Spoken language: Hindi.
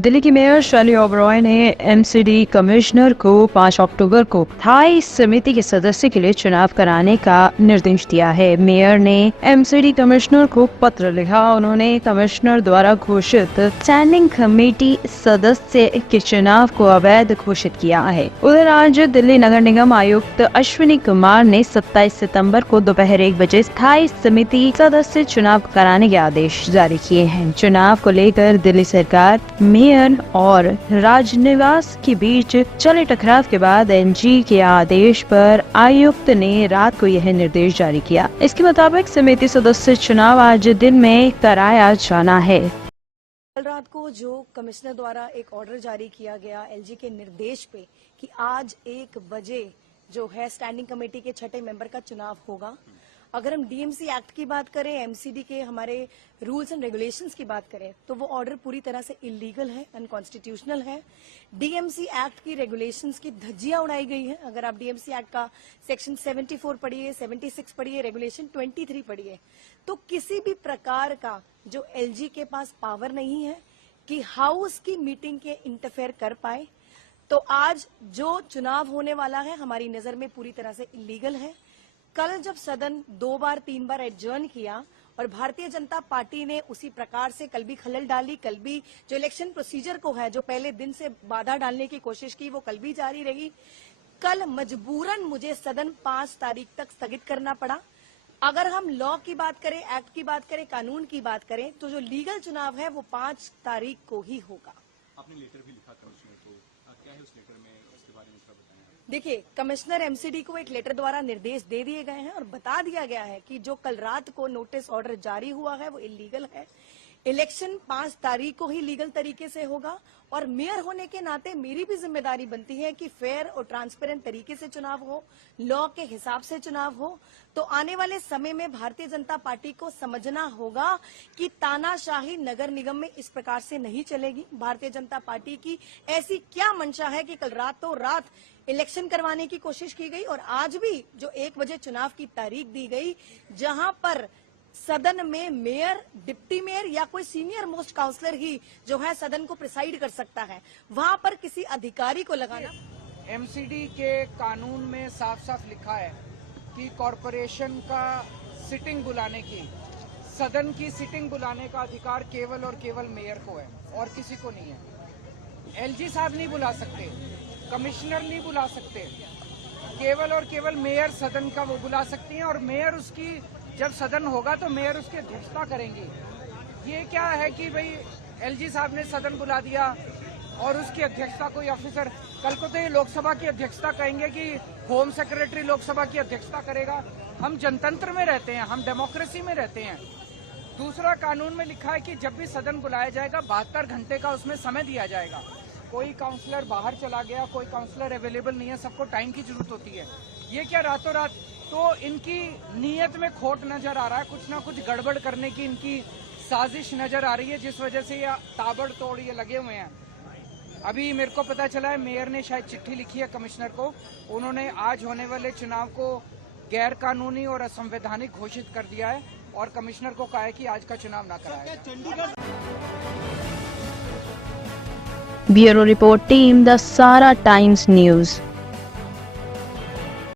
दिल्ली की मेयर शैली ओबरॉय ने एमसीडी कमिश्नर को 5 अक्टूबर को स्थायी समिति के सदस्य के लिए चुनाव कराने का निर्देश दिया है। मेयर ने एमसीडी कमिश्नर को पत्र लिखा। उन्होंने कमिश्नर द्वारा घोषित स्टैंडिंग कमेटी सदस्य के चुनाव को अवैध घोषित किया है। उधर आज दिल्ली नगर निगम आयुक्त अश्विनी कुमार ने 27 सितंबर को दोपहर 1 बजे स्थायी समिति सदस्य चुनाव कराने के आदेश जारी किए हैं। चुनाव को लेकर दिल्ली सरकार, मेयर और राजनिवास के बीच चले टकराव के बाद एनजी के आदेश पर आयुक्त ने रात को यह निर्देश जारी किया। इसके मुताबिक समिति सदस्य चुनाव आज दिन में कराया जाना है। कल रात को जो कमिश्नर द्वारा एक ऑर्डर जारी किया गया एलजी के निर्देश पे कि आज 1 बजे जो है स्टैंडिंग कमेटी के 6ठे मेंबर का चुनाव होगा। अगर हम डीएमसी एक्ट की बात करें, एमसीडी के हमारे रूल्स एंड रेगुलेशंस की बात करें, तो वो ऑर्डर पूरी तरह से इलीगल है, अनकॉन्स्टिट्यूशनल है। डीएमसी एक्ट की रेगुलेशंस की धज्जियां उड़ाई गई है। अगर आप डीएमसी एक्ट का सेक्शन 74 पढ़िए, 76 पढ़िए, रेगुलेशन 23 पढ़िए, तो किसी भी प्रकार का जो एलजी के पास पावर नहीं है कि हाउस की मीटिंग के इंटरफेयर कर पाए। तो आज जो चुनाव होने वाला है हमारी नजर में पूरी तरह से इलीगल है। कल जब सदन 2 बार 3 बार एडजर्न किया और भारतीय जनता पार्टी ने उसी प्रकार से कल भी खलल डाली, कल भी जो इलेक्शन प्रोसीजर को है जो पहले दिन से बाधा डालने की कोशिश की वो कल भी जारी रही। कल मजबूरन मुझे सदन 5 तारीख तक स्थगित करना पड़ा। अगर हम लॉ की बात करें, एक्ट की बात करें, कानून की बात करें, तो जो लीगल चुनाव है वो 5 तारीख को ही होगा। आपने लेटर भी लिखा कमिश्नर को, क्या है उस लेटर में, उसके बारे में थोड़ा बताएं। देखिए, कमिश्नर एमसीडी को एक लेटर द्वारा निर्देश दे दिए गए हैं और बता दिया गया है कि जो कल रात को नोटिस ऑर्डर जारी हुआ है वो इलीगल है। इलेक्शन 5 तारीख को ही लीगल तरीके से होगा और मेयर होने के नाते मेरी भी जिम्मेदारी बनती है कि फेयर और ट्रांसपेरेंट तरीके से चुनाव हो, लॉ के हिसाब से चुनाव हो। तो आने वाले समय में भारतीय जनता पार्टी को समझना होगा कि तानाशाही नगर निगम में इस प्रकार से नहीं चलेगी। भारतीय जनता पार्टी की ऐसी क्या मंशा है कि कल रातों रात इलेक्शन करवाने की कोशिश की गई और आज भी जो 1 बजे चुनाव की तारीख दी गई, जहां पर सदन में मेयर, डिप्टी मेयर या कोई सीनियर मोस्ट काउंसलर ही जो है सदन को प्रिसाइड कर सकता है, वहां पर किसी अधिकारी को लगाना। एमसीडी के कानून में साफ साफ लिखा है कि कॉरपोरेशन का सिटिंग बुलाने की, सदन की सिटिंग बुलाने का अधिकार केवल और केवल मेयर को है और किसी को नहीं है। एलजी साहब नहीं बुला सकते, कमिश्नर नहीं बुला सकते, केवल और केवल मेयर सदन का वो बुला सकती हैं और मेयर उसकी जब सदन होगा तो मेयर उसकी अध्यक्षता करेंगे। ये क्या है कि भाई एलजी साहब ने सदन बुला दिया और उसकी अध्यक्षता कोई ऑफिसर, कल को तो ये लोकसभा की अध्यक्षता कहेंगे कि होम सेक्रेटरी लोकसभा की अध्यक्षता करेगा। हम जनतंत्र में रहते हैं, हम डेमोक्रेसी में रहते हैं। दूसरा, कानून में लिखा है कि जब भी सदन बुलाया जाएगा 72 घंटे का उसमें समय दिया जाएगा। कोई काउंसलर बाहर चला गया, कोई काउंसलर अवेलेबल नहीं है, सबको टाइम की जरूरत होती है। ये क्या रातों रात, तो इनकी नीयत में खोट नजर आ रहा है, कुछ ना कुछ गड़बड़ करने की इनकी साजिश नजर आ रही है, जिस वजह से ये ताबड़तोड़ ये लगे हुए हैं। अभी मेरे को पता चला है मेयर ने शायद चिट्ठी लिखी है कमिश्नर को, उन्होंने आज होने वाले चुनाव को गैर कानूनी और असंवैधानिक घोषित कर दिया है और कमिश्नर को कहा है कि आज का चुनाव ना कराया। ब्यूरो रिपोर्ट टीम, द सारा टाइम्स न्यूज।